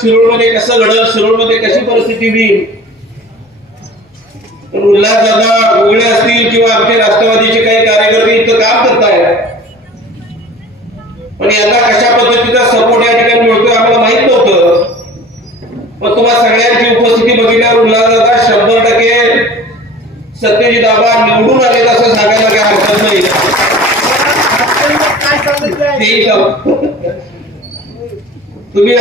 शिरोळमध्ये कसं घडल शिरोळमध्ये कशी परिस्थिती होईल पण उल्हास दादा उघडे असतील किंवा आमचे राष्ट्रवादीचे काही कार्यकर्ते इथं काम करतायत. पण यांना कशा पद्धतीचा सपोर्ट या ठिकाणी मिळतोय आम्हाला माहीत नव्हतं. पण तुम्हाला सगळ्यांची उपस्थिती बघितल्यावर उल्हास दादा शंभर टक्के सत्यजित दाबा निवडून आलेत असं सांगायला काही हरकत नाही. तुम्ही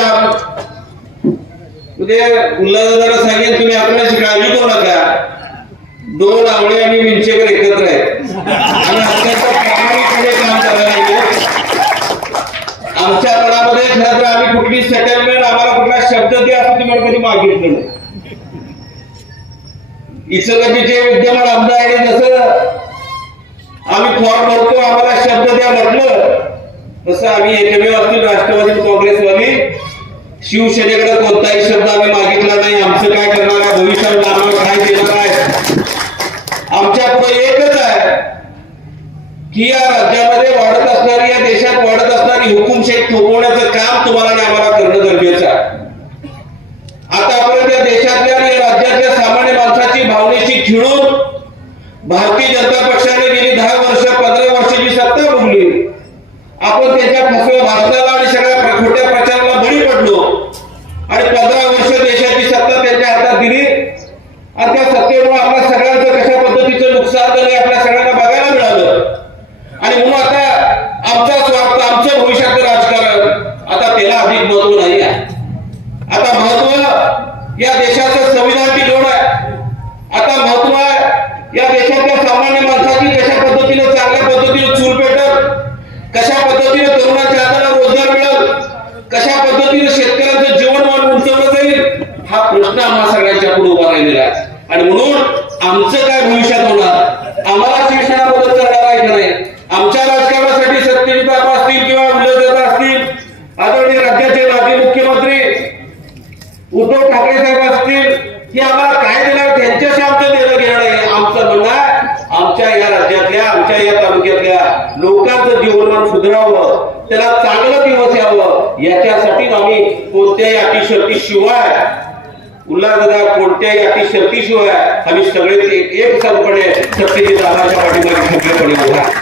म्हणजे उद्या उल्हासदादाला सांगेन तुम्ही आपल्याची काळजी करू नका. दोन आवळे आणि विंचेकर एकत्र आहेत. आणि अत्यंत प्रामाणिकपणे काम आमच्या मनामध्ये खरं तर आम्ही कुठली सेटलमेंट आम्हाला कुठला शब्द द्या असं तुम्हाला कधी मागितलं नाही. इचलकरंजीचे विद्यमान आमदार आहे जसं आम्ही फॉर्म भरतो आम्हाला शब्द द्या म्हटलं तसं आम्ही एकमेव असतील राष्ट्रवादी काँग्रेसवाली. शिवसेनेकडे कोणताही शब्द आम्ही मागितला नाही. आमचं काय करणार आहे? भविष्यात आम्हाला काय देणार आहे. आमच्या पुढे एकच आहे की या राज्यामध्ये वाढत असणारी या देशात वाढत असणारी हुकुमशाही थोपवण्याचं काम तुम्हाला आणि आम्हाला करणं गरजेचं आहे. आतापर्यंत या देशातल्या आणि या राज्यातल्या सामान्य माणसाची भावनेशी खिळून भारतीय जनता पक्षाने गेली दहा वर्ष पंधरा वर्षाची सत्ता भोगली आपण त्यांच्या फसव्या भाषणाला आणि सगळ्या खोट्या प्रचाराला बळी पडलो आणि पंधरा वर्ष देशाची सत्ता त्यांच्या हातात दिली आणि त्या सत्तेमुळे आपल्या सगळ्यांचं कशा पद्धतीचं नुकसान झालं हे आपल्या सगळ्यांना बघायला मिळालं. आणि म्हणून आता आमचा स्वार्थ आमचं भविष्यातलं राजकारण आता त्याला अधिक महत्त्व नाही आहे. आता महत्त्व या देशाचं संविधान टिकवणं आहे. आता महत्त्व आहे या देशातल्या सामान्य माणसाची कशा पद्धतीने चांगल्या पद्धतीने चूल पेटल? कशा पद्धतीने तरुणाच्या हाताला रोजगार मिळत कशा पद्धतीने शेतकऱ्यांचं जीवनमान उंचवलं जाईल? हा प्रश्न आम्हा सगळ्यांच्या पुढे उभा राहिलेला आहे. आणि म्हणून आमचं काय भविष्यात होणार? आम्हाला शिक्षणाबद्दल मदत करणार आहे का नाही? आमच्या राजकारणासाठी सत्यजित बाबा असतील किंवा उल्हासदादा असतील? आदरणीय राज्याचे माजी मुख्यमंत्री उद्धव ठाकरे साहेब असतील की आम्हाला काय देणार? त्यांच्याशी आमचं देणं घेणं आहे आमचं म्हणणं आहे, आमच्या या राज्यातल्या आमच्या या तालुक्यातल्या लोकांचं जीवनमान सुधारावं त्याला चांगलं दिवस यावं याच्यासाठी आम्ही कोणत्याही अटी शिवाय उल्हासदा कोणत्याही अटी शर्ती आम्ही सगळे एक संपणे सत्यजित दादाच्या पाठीमागे सगळेपणे उभा